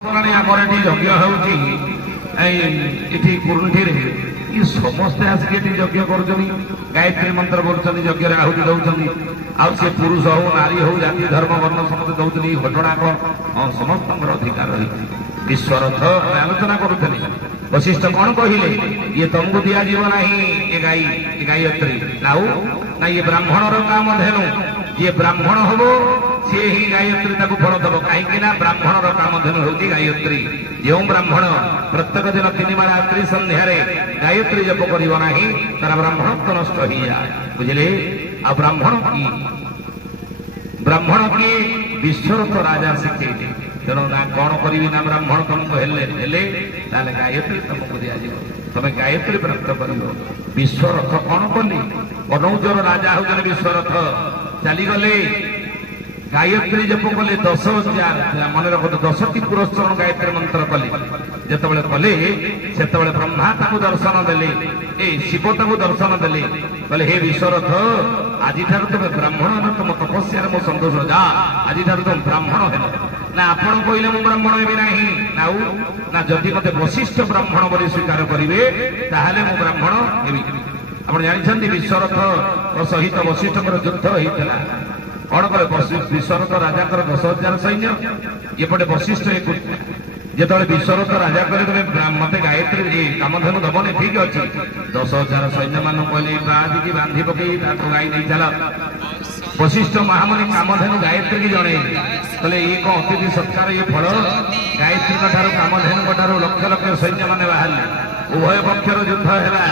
ଆମର ଏଠି ଯଜ୍ଞ ହେଉଛି ଏଠି କୁରୁଣ୍ଠିରେ ସମସ୍ତେ ଆସିକି ଏଠି ଯଜ୍ଞ କରୁଛନ୍ତି, ଗାୟତ୍ରୀ ମନ୍ତ୍ର କରୁଛନ୍ତି, ଯଜ୍ଞରେ ଆହୁତି ଦଉଛନ୍ତି। ଆଉ ସେ ପୁରୁଷ ହଉ ନାରୀ ହଉ ଜାତି ଧର୍ମ ବର୍ଣ୍ଣ ସମସ୍ତେ ଦଉଛନ୍ତି। ଏଇ ଘଟଣା କଣ? ସମସ୍ତଙ୍କର ଅଧିକାର ରହିଛି। ବିଶ୍ୱରଥ ଆମେ ଆଲୋଚନା କରୁଥିଲେ। ବଶିଷ୍ଠ କଣ କହିଲେ? ଇଏ ତମକୁ ଦିଆଯିବ ନାହିଁ ଏ ଗାୟତ୍ରୀ। ଆଉ ନା ଇଏ ବ୍ରାହ୍ମଣର କାମ ଧେନୁ, ଯିଏ ବ୍ରାହ୍ମଣ ହବ ସିଏ ହିଁ ଗାୟତ୍ରୀ ତାକୁ ଫଳ ଦବ। କାହିଁକି ନା ବ୍ରାହ୍ମଣର କାମଧେନୁ ହେଉଛି ଗାୟତ୍ରୀ। ଯେଉଁ ବ୍ରାହ୍ମଣ ପ୍ରତ୍ୟେକ ଦିନ 3 ବେଳା ସନ୍ଧ୍ୟାରେ ଗାୟତ୍ରୀ ଜପ କରିବ ନାହିଁ ତାର ବ୍ରାହ୍ମଣତ୍ୱ ନଷ୍ଟ ହେଇଯାଏ। ବୁଝିଲେ? ଆଉ ବ୍ରାହ୍ମଣ କିଏ? ବିଶ୍ୱରଥ ରାଜା ଶିଖେଇଲେ। ତେଣୁ ନା କଣ କରିବି ନା ବ୍ରାହ୍ମଣ ତମକୁ ହେଲେ ତାହେଲେ ଗାୟତ୍ରୀ ତମକୁ ଦିଆଯିବ, ତମେ ଗାୟତ୍ରୀ ପ୍ରାପ୍ତ କରିବ। ବିଶ୍ୱରଥ କଣ କଲେ? ଅନୌଜର ରାଜା ହଉଛନ୍ତି ବିଶ୍ୱରଥ। ଚାଲିଗଲେ, ଗାୟତ୍ରୀ ଜପ କଲେ 10,000। ମନେ ରଖନ୍ତୁ 10ଟି ପୁରସ୍ଚରଣ ଗାୟତ୍ରୀ ମନ୍ତ୍ର କଲେ। ଯେତେବେଳେ କଲେ ସେତେବେଳେ ବ୍ରହ୍ମା ତାକୁ ଦର୍ଶନ ଦେଲେ, ଶିବ ତାକୁ ଦର୍ଶନ ଦେଲେ। କହିଲେ ହେ ବିଶ୍ୱରଥ, ଆଜିଠାରୁ ତମେ ବ୍ରାହ୍ମଣ ହେଲ, ତମ ତପସ୍ୟାରେ ମୋ ସନ୍ତୋଷ। ଯା, ଆଜିଠାରୁ ତମେ ବ୍ରାହ୍ମଣ ହେଲ। ନା ଆପଣ କହିଲେ ମୁଁ ବ୍ରାହ୍ମଣ ହେବି ନାହିଁ, ଆଉ ନା ଯଦି ମତେ ବଶିଷ୍ଠ ବ୍ରାହ୍ମଣ ବୋଲି ସ୍ୱୀକାର କରିବେ ତାହେଲେ ମୁଁ ବ୍ରାହ୍ମଣ ହେବି। ଆପଣ ଜାଣିଛନ୍ତି ବିଶ୍ୱରଥ ସହିତ ବଶିଷ୍ଠଙ୍କର ଯୁଦ୍ଧ ହେଇଥିଲା। କଣ କଲେ? ବିଶ୍ୱରଥ ରାଜାଙ୍କର 10,000 ସୈନ୍ୟ, ଏପଟେ ବଶିଷ୍ଠ ଯେତେବେଳେ ବିଶ୍ୱରଥ ରାଜା କହିଲେ ତମେ ମତେ ଗାୟତ୍ରୀ କାମଧେନୁ ଦବନି, ଠିକ ଅଛି। 10,000 ସୈନ୍ୟ ମାନଙ୍କୁ କହିଲେ ବାଁଧିକି ବାନ୍ଧି ପକେଇ ତାକୁ ଗାଈ ନେଇ ଚାଲ। ବଶିଷ୍ଠ ମହାମୁନି କାମଧେନୁ ଗାୟତ୍ରୀ ଜଣେଇଲେ। କହିଲେ ଇଏ କଣ ଅତିଥି ସତ୍କାର, ଇଏ ଫଳ? ଗାୟତ୍ରୀଙ୍କ ଠାରୁ କାମଧେନୁଙ୍କ ଠାରୁ ଲକ୍ଷ ଲକ୍ଷ ସୈନ୍ୟ ମାନେ ବାହାରିଲେ। ଉଭୟ ପକ୍ଷର ଯୁଦ୍ଧ ହେଲା।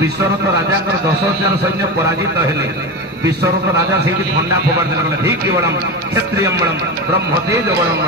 ବିଶ୍ୱରଥ ରାଜାଙ୍କର 10,000 ସୈନ୍ୟ ପରାଜିତ ହେଲେ। ବିଶ୍ୱରଥ ରାଜା ସେଇଠି ଖଣ୍ଡା ଫୋପାଡ଼ି ଦେଲେ। ଠିକ ବଳମ୍ କ୍ଷତ୍ରିୟ ବଳମ୍ ବ୍ରହ୍ମ ତେଜ ବଳମ୍